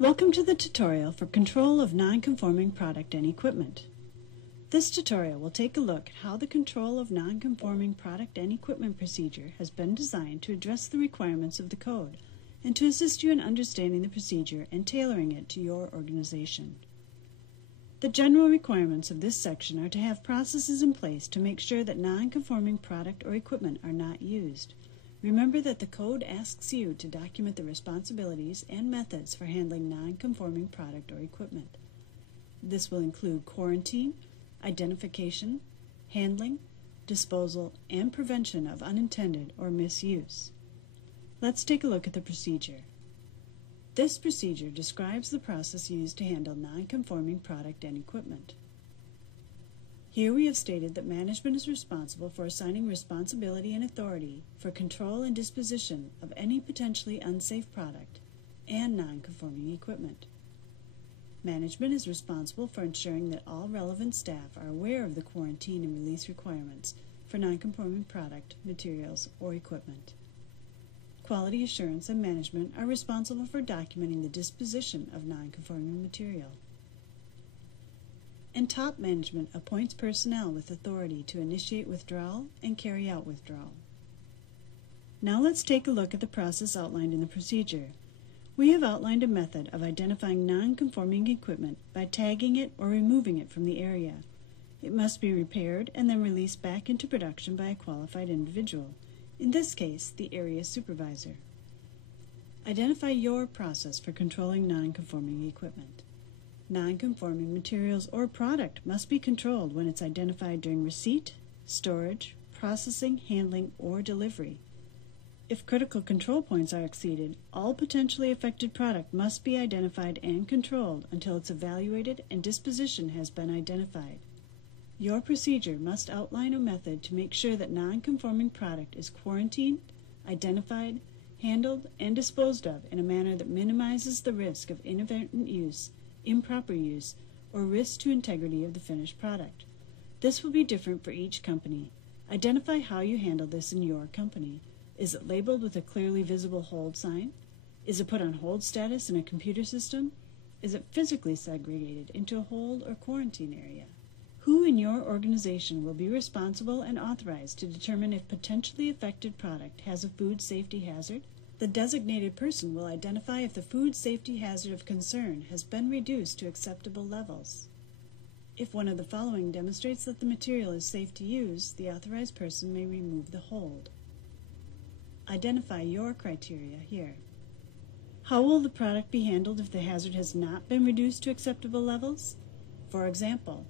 Welcome to the tutorial for control of non-conforming product and equipment. This tutorial will take a look at how the control of non-conforming product and equipment procedure has been designed to address the requirements of the code and to assist you in understanding the procedure and tailoring it to your organization. The general requirements of this section are to have processes in place to make sure that non-conforming product or equipment are not used. Remember that the code asks you to document the responsibilities and methods for handling non-conforming product or equipment. This will include quarantine, identification, handling, disposal, and prevention of unintended or misuse. Let's take a look at the procedure. This procedure describes the process used to handle non-conforming product and equipment. Here we have stated that management is responsible for assigning responsibility and authority for control and disposition of any potentially unsafe product and non-conforming equipment. Management is responsible for ensuring that all relevant staff are aware of the quarantine and release requirements for non-conforming product, materials, or equipment. Quality assurance and management are responsible for documenting the disposition of non-conforming material. And top management appoints personnel with authority to initiate withdrawal and carry out withdrawal. Now let's take a look at the process outlined in the procedure. We have outlined a method of identifying non-conforming equipment by tagging it or removing it from the area. It must be repaired and then released back into production by a qualified individual, in this case, the area supervisor. Identify your process for controlling non-conforming equipment. Non-conforming materials or product must be controlled when it's identified during receipt, storage, processing, handling, or delivery. If critical control points are exceeded, all potentially affected product must be identified and controlled until it's evaluated and disposition has been identified. Your procedure must outline a method to make sure that non-conforming product is quarantined, identified, handled, and disposed of in a manner that minimizes the risk of inadvertent use, improper use, or risk to integrity of the finished product. This will be different for each company. Identify how you handle this in your company. Is it labeled with a clearly visible hold sign? Is it put on hold status in a computer system? Is it physically segregated into a hold or quarantine area? Who in your organization will be responsible and authorized to determine if potentially affected product has a food safety hazard? The designated person will identify if the food safety hazard of concern has been reduced to acceptable levels. If one of the following demonstrates that the material is safe to use, the authorized person may remove the hold. Identify your criteria here. How will the product be handled if the hazard has not been reduced to acceptable levels? For example,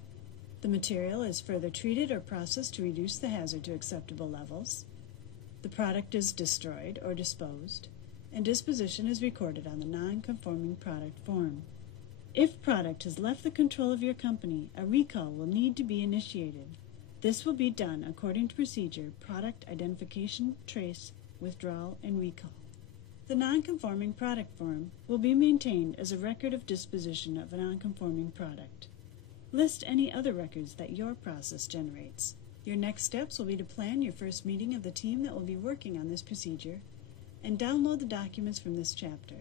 the material is further treated or processed to reduce the hazard to acceptable levels. The product is destroyed or disposed, and disposition is recorded on the non-conforming product form. If product has left the control of your company, a recall will need to be initiated. This will be done according to procedure, product identification, trace, withdrawal, and recall. The non-conforming product form will be maintained as a record of disposition of a non-conforming product. List any other records that your process generates. Your next steps will be to plan your first meeting of the team that will be working on this procedure and download the documents from this chapter,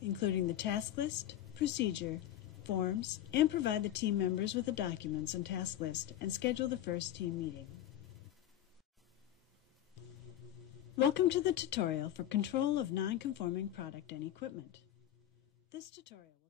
including the task list, procedure, forms, and provide the team members with the documents and task list and schedule the first team meeting. Welcome to the tutorial for control of non-conforming product and equipment. This tutorial